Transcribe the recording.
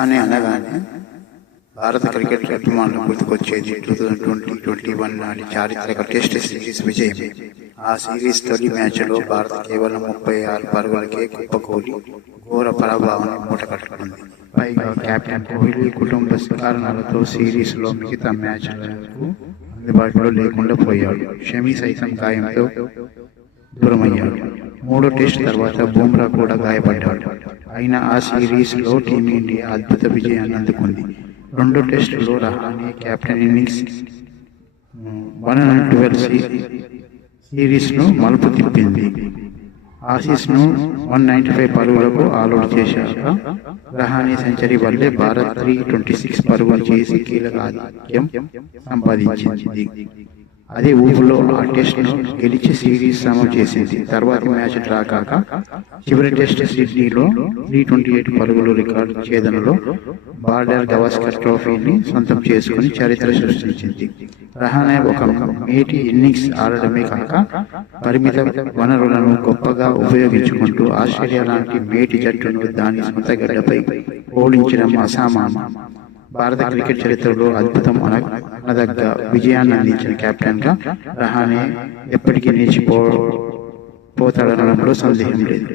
అని అనగానే భారత క్రికెట్ అభిమానులు గుర్తుకొచ్చేది 2020-21 నాటి చారిత్రక టెస్ట్ సిరీస్ విజయం. ఆ సిరీస్ తొలి మ్యాచ్లో భారత్ కేవలం 36 పరుగులకే కుప్పకూలి ఘోర పరాభవాన్ని మూటకట్టుకుంది. పైగా కెప్టెన్ కోహ్లీ కుటుంబ కారణాలతో సిరీస్లో మిగతా మ్యాచ్లకు అందుబాటులో లేకుండా పోయాడు. షమి సైతం గాయంతో దూరమయ్యాడు. మూడో టెస్ట్ తర్వాత బుమ్రా కూడా గాయపడ్డాడు. అయినా ఆ సిరీస్లో టీమిండియా అద్భుత విజయాన్ని అందుకుంది. రెండో టెస్టులో రహానే కెప్టెన్ ఇన్నింగ్స్ 112 సిరీస్ను మలుపు తిప్పింది. ఆసీస్ను 195 పరుగులకు ఆలౌట్ చేశాక రహానే సెంచరీ వల్లే భారత్ 326 పరుగులు చేసి కీలక ఆధిక్యం సంపాదించింది. అదే ఊపులో ఆ టెస్ట్ను గెలిచి సిరీస్ సమం చేసింది. తర్వాతి మ్యాచ్ డ్రా కాక చివరి టెస్ట్ సిడ్నీలో 328 పరుగులు రికార్డు ఛేదనలో బార్డర్ గవాస్కర్ ట్రోఫీని సొంతం చేసుకుని చరిత్ర సృష్టించింది. రహానే ఒక మేటి ఇన్నింగ్స్ ఆడడమే కాక పరిమిత వనరులను గొప్పగా ఉపయోగించుకుంటూ ఆస్ట్రేలియా లాంటి మేటి జట్టును దాని సొంత గడ్డపై ఓడించడం అసామాన్యం. భారత క్రికెట్ చరిత్రలో అద్భుతం అనదగ్గ విజయాన్ని అందించిన కెప్టెన్ గా రహానే ఎప్పటికీ నిలిచిపోతాడనడంలో సందేహం లేదు.